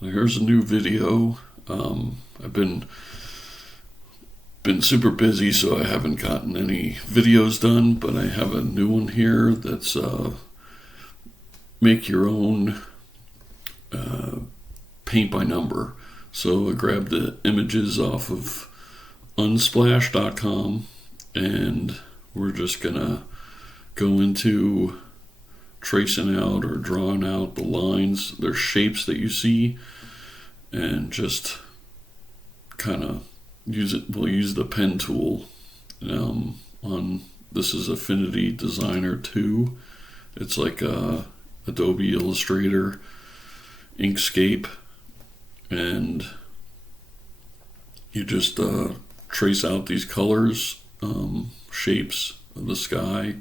Here's a new video. I've been super busy, so I haven't gotten any videos done, but I have a new one here that's make your own paint by number. So I grabbed the images off of unsplash.com, and we're just gonna go into tracing out or drawing out the lines, their shapes that you see, and just kind of use it. We'll use the pen tool on this is Affinity Designer 2. It's like Adobe Illustrator, Inkscape, and you just trace out these colors, shapes of the sky.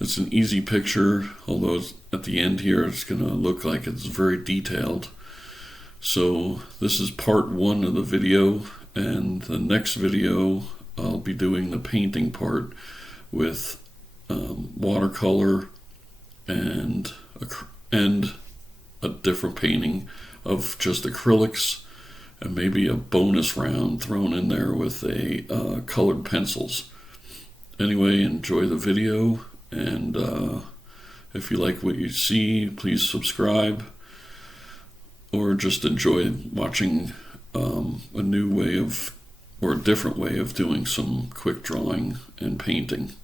It's an easy picture, although at the end here it's going to look like it's very detailed. So this is part one of the video, and the next video I'll be doing the painting part with watercolor and a different painting of just acrylics, and maybe a bonus round thrown in there with a colored pencils. Anyway, enjoy the video, and if you like what you see, please subscribe, or just enjoy watching a new way of, or a different way of doing some quick drawing and painting.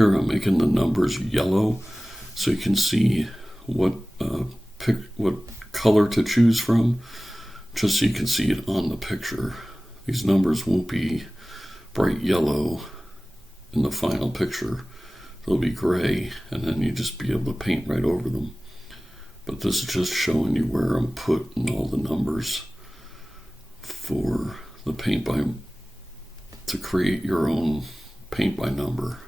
Here I'm making the numbers yellow so you can see what what color to choose from, just so you can see it on the picture. These numbers won't be bright yellow in the final picture. They'll be gray, and then you just be able to paint right over them. But this is just showing you where I'm putting all the numbers for the paint by, to create your own paint by number.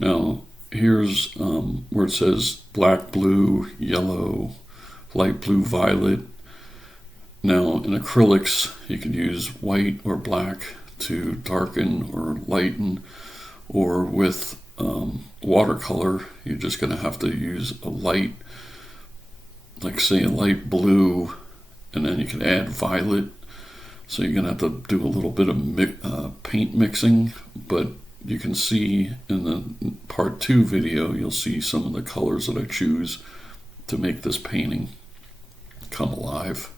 Now, here's where it says black, blue, yellow, light blue, violet. Now, in acrylics, you can use white or black to darken or lighten, or with watercolor, you're just going to have to use a light, like say a light blue, and then you can add violet. So you're going to have to do a little bit of paint mixing, but you can see in the part 2 video, you'll see some of the colors that I choose to make this painting come alive.